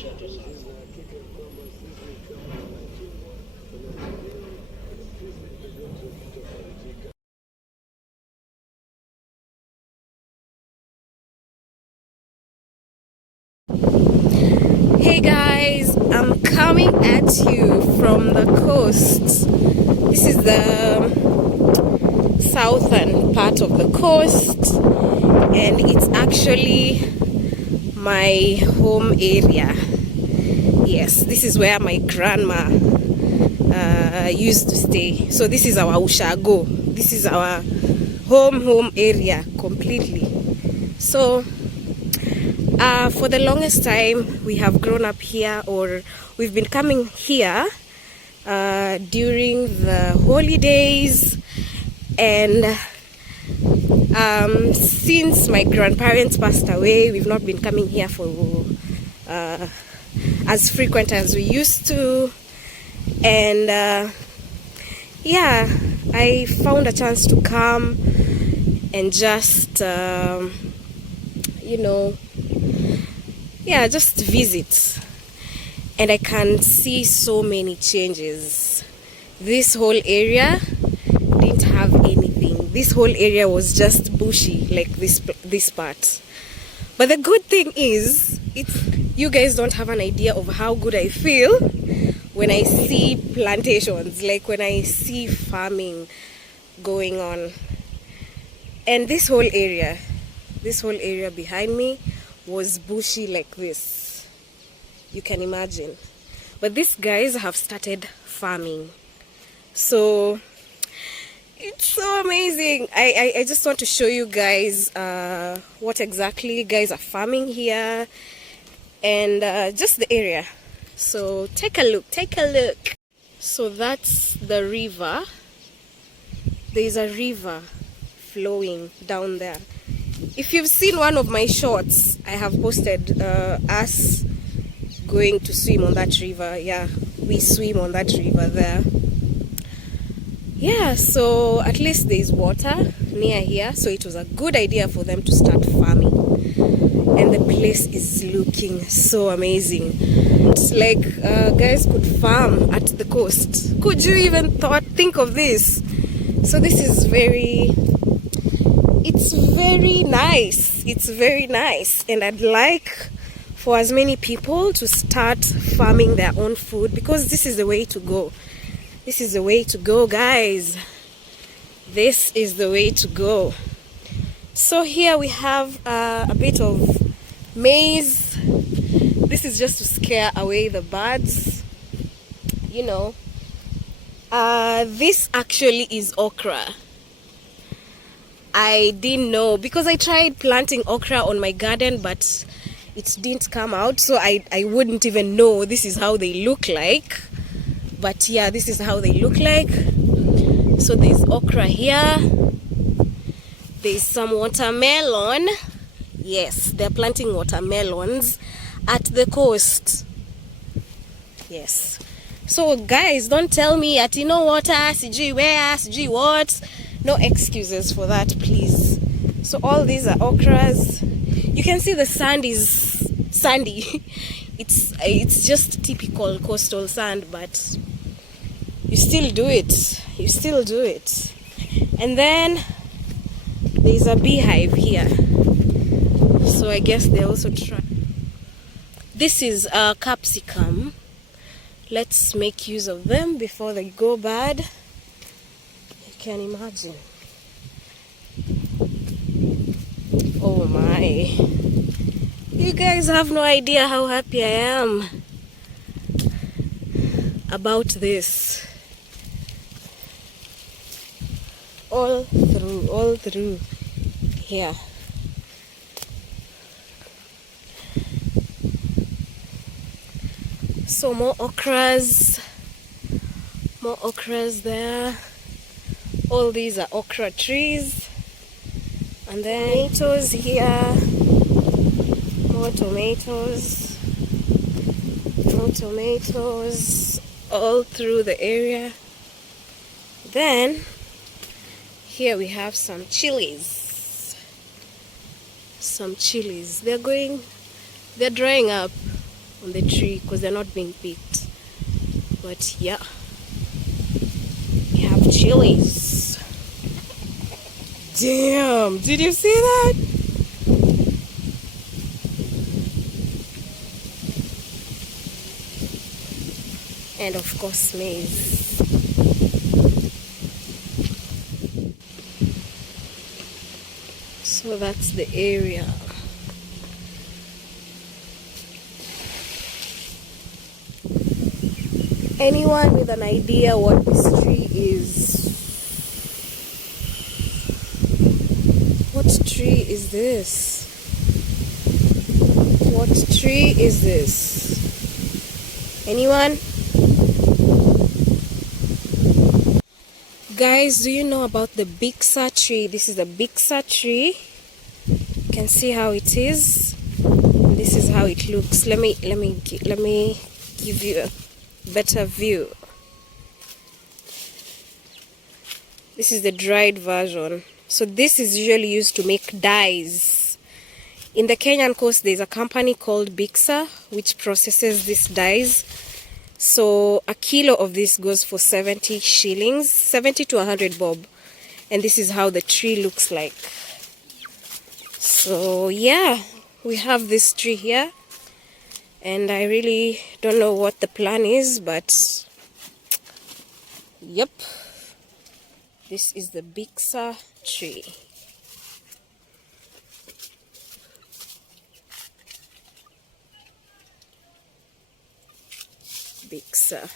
Hey guys, I'm coming at you from the coast. This is the southern part of the coast, and it's actually my home area. Yes, this is where my grandma used to stay. So this is our Ushago. This is our home area completely. So for the longest time, we have grown up here, or we've been coming here during the holidays, and since my grandparents passed away, we've not been coming here for as frequent as we used to. And yeah, I found a chance to come and just just visit, and I can see so many changes. This whole area didn't have anything. This whole area was just bushy, like this part. But the good thing is, you guys don't have an idea of how good I feel when I see plantations, like when I see farming going on. And this whole area behind me was bushy like this. You can imagine. But these guys have started farming. So it's so amazing. I just want to show you guys what exactly guys are farming here, and just the area. So take a look. So that's the river. There's a river flowing down there. If you've seen one of my shorts, I have posted us going to swim on that river. Yeah, we swim on that river there. Yeah, so at least there's water near here, so it was a good idea for them to start farming. And the place is looking so amazing. It's like guys could farm at the coast. Could you even think of this? So this is it's very nice. It's very nice, and I'd like for as many people to start farming their own food, because this is the way to go. This is the way to go, guys. This is the way to go. So here we have a bit of maize. This is just to scare away the birds, you know. This actually is okra. I didn't know, because I tried planting okra on my garden, but it didn't come out, so I wouldn't even know this is how they look like. But yeah, this is how they look like. So there's okra here. There's some watermelon. Yes, they're planting watermelons at the coast. Yes. So guys, don't tell me at no water, sijui where, sijui what. No excuses for that, please. So all these are okras. You can see the sand is sandy. It's just typical coastal sand, but you still do it. You still do it. And then there's a beehive here. So I guess they also try. This is a capsicum. Let's make use of them before they go bad. You can imagine. Oh my. You guys have no idea how happy I am about this. All through here. So more okras there. All these are okra trees. And then tomatoes here. More tomatoes all through the area. Then here we have some chilies. They're drying up. on the tree because they're not being picked. But yeah, we have chilies. Damn, did you see that? And of course maize. So that's the area. Anyone with an idea what this tree is? What tree is this? What tree is this? Anyone? Guys, do you know about the Bixa tree? This is the Bixa tree. You can see how it is. This is how it looks. Let me give you a better view. This is the dried version. So this is usually used to make dyes. In the Kenyan coast, there's a company called Bixa which processes these dyes. So a kilo of this goes for 70 shillings, 70 to 100 bob. And this is how the tree looks like. So yeah, we have this tree here. And I really don't know what the plan is, but yep. This is the Bixa tree. Bixa.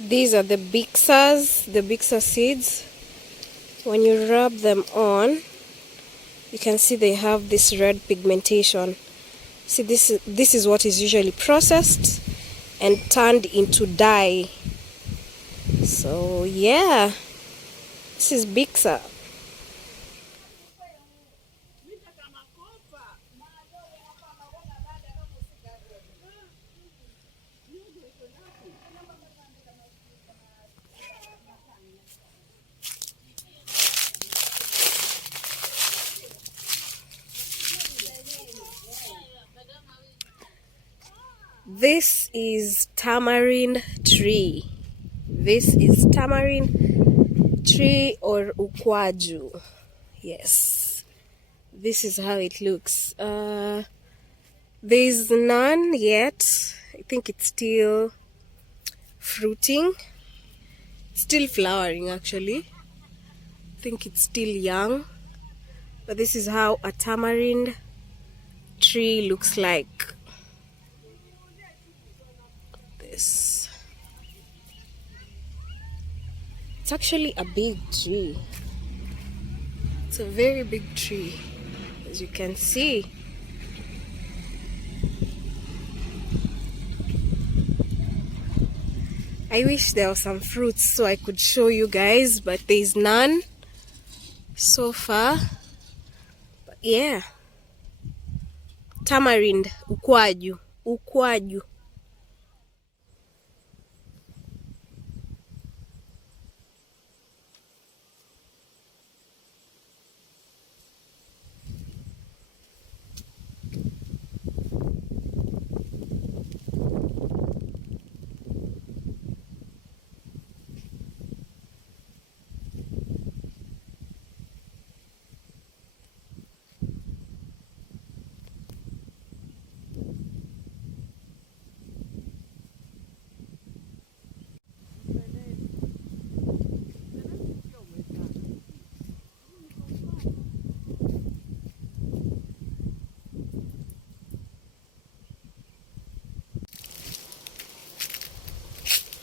These are the Bixa seeds. When you rub them on, you can see they have this red pigmentation. See, this is what is usually processed and turned into dye. So yeah, this is Bixa. This is tamarind tree. This is tamarind tree or ukwaju. Yes. This is how it looks. There's none yet. I think it's still fruiting. Still flowering actually. I think it's still young. But this is how a tamarind tree looks like. This. It's actually a big tree. It's a very big tree, as you can see. I wish there were some fruits so I could show you guys, but there's none so far. But yeah, tamarind, ukwaju.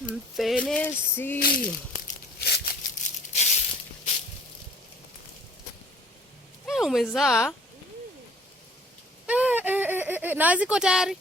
Mpenesi. Umezaa? Na ziko tayari?